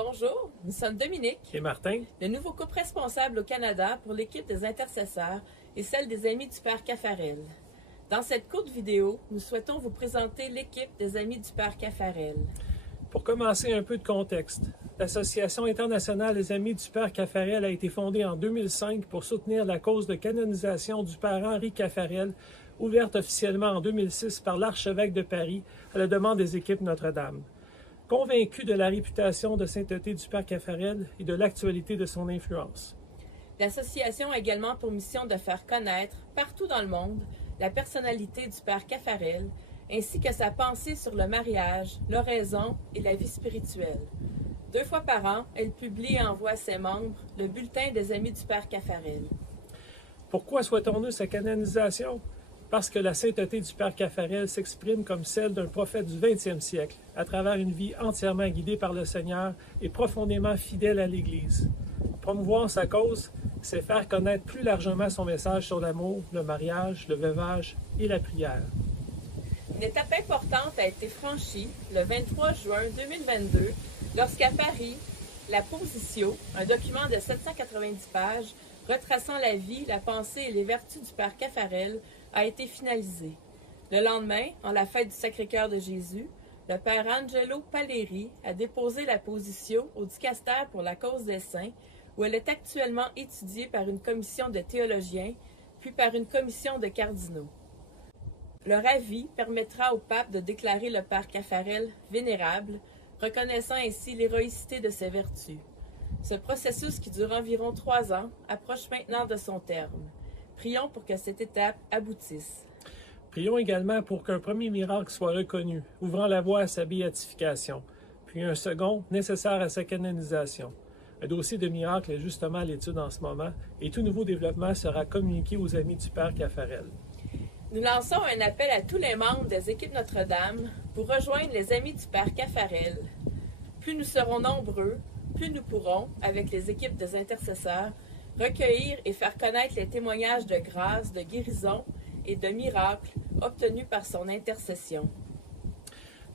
Bonjour, nous sommes Dominique et Martin, le nouveau couple responsable au Canada pour l'équipe des intercesseurs et celle des Amis du Père Caffarel. Dans cette courte vidéo, nous souhaitons vous présenter l'équipe des Amis du Père Caffarel. Pour commencer, un peu de contexte. L'Association internationale des Amis du Père Caffarel a été fondée en 2005 pour soutenir la cause de canonisation du Père Henri Caffarel, ouverte officiellement en 2006 par l'archevêque de Paris à la demande des équipes Notre-Dame. Convaincus de la réputation de sainteté du Père Caffarel et de l'actualité de son influence. L'association a également pour mission de faire connaître, partout dans le monde, la personnalité du Père Caffarel, ainsi que sa pensée sur le mariage, l'oraison et la vie spirituelle. 2 fois par an, elle publie et envoie à ses membres le bulletin des Amis du Père Caffarel. Pourquoi souhaitons-nous sa canonisation? Parce que la sainteté du Père Caffarel s'exprime comme celle d'un prophète du 20e siècle, à travers une vie entièrement guidée par le Seigneur et profondément fidèle à l'Église. Promouvoir sa cause, c'est faire connaître plus largement son message sur l'amour, le mariage, le veuvage et la prière. Une étape importante a été franchie le 23 juin 2022 lorsqu'à Paris, la Positio, un document de 790 pages retraçant la vie, la pensée et les vertus du Père Caffarel, a été finalisé. Le lendemain, en la fête du Sacré-Cœur de Jésus, le Père Angelo Paleri a déposé la Positio au Dicaster pour la cause des saints, où elle est actuellement étudiée par une commission de théologiens, puis par une commission de cardinaux. Leur avis permettra au pape de déclarer le Père Caffarel vénérable, reconnaissant ainsi l'héroïcité de ses vertus. Ce processus, qui dure environ 3 ans, approche maintenant de son terme. Prions pour que cette étape aboutisse. Prions également pour qu'un premier miracle soit reconnu, ouvrant la voie à sa béatification, puis un second, nécessaire à sa canonisation. Un dossier de miracle est justement à l'étude en ce moment, et tout nouveau développement sera communiqué aux Amis du Père Caffarel. Nous lançons un appel à tous les membres des équipes Notre-Dame pour rejoindre les Amis du Père Caffarel. Plus nous serons nombreux, plus nous pourrons, avec les équipes des intercesseurs, recueillir et faire connaître les témoignages de grâce, de guérison et de miracles obtenus par son intercession.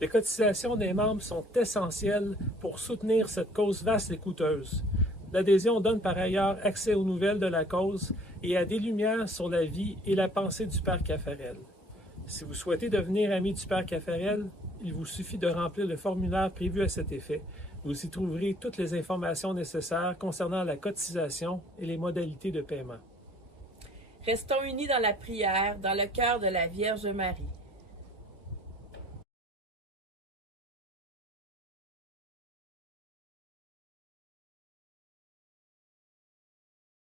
Les cotisations des membres sont essentielles pour soutenir cette cause vaste et coûteuse. L'adhésion donne par ailleurs accès aux nouvelles de la cause et à des lumières sur la vie et la pensée du Père Caffarel. Si vous souhaitez devenir ami du Père Caffarel, il vous suffit de remplir le formulaire prévu à cet effet. Vous y trouverez toutes les informations nécessaires concernant la cotisation et les modalités de paiement. Restons unis dans la prière, dans le cœur de la Vierge Marie.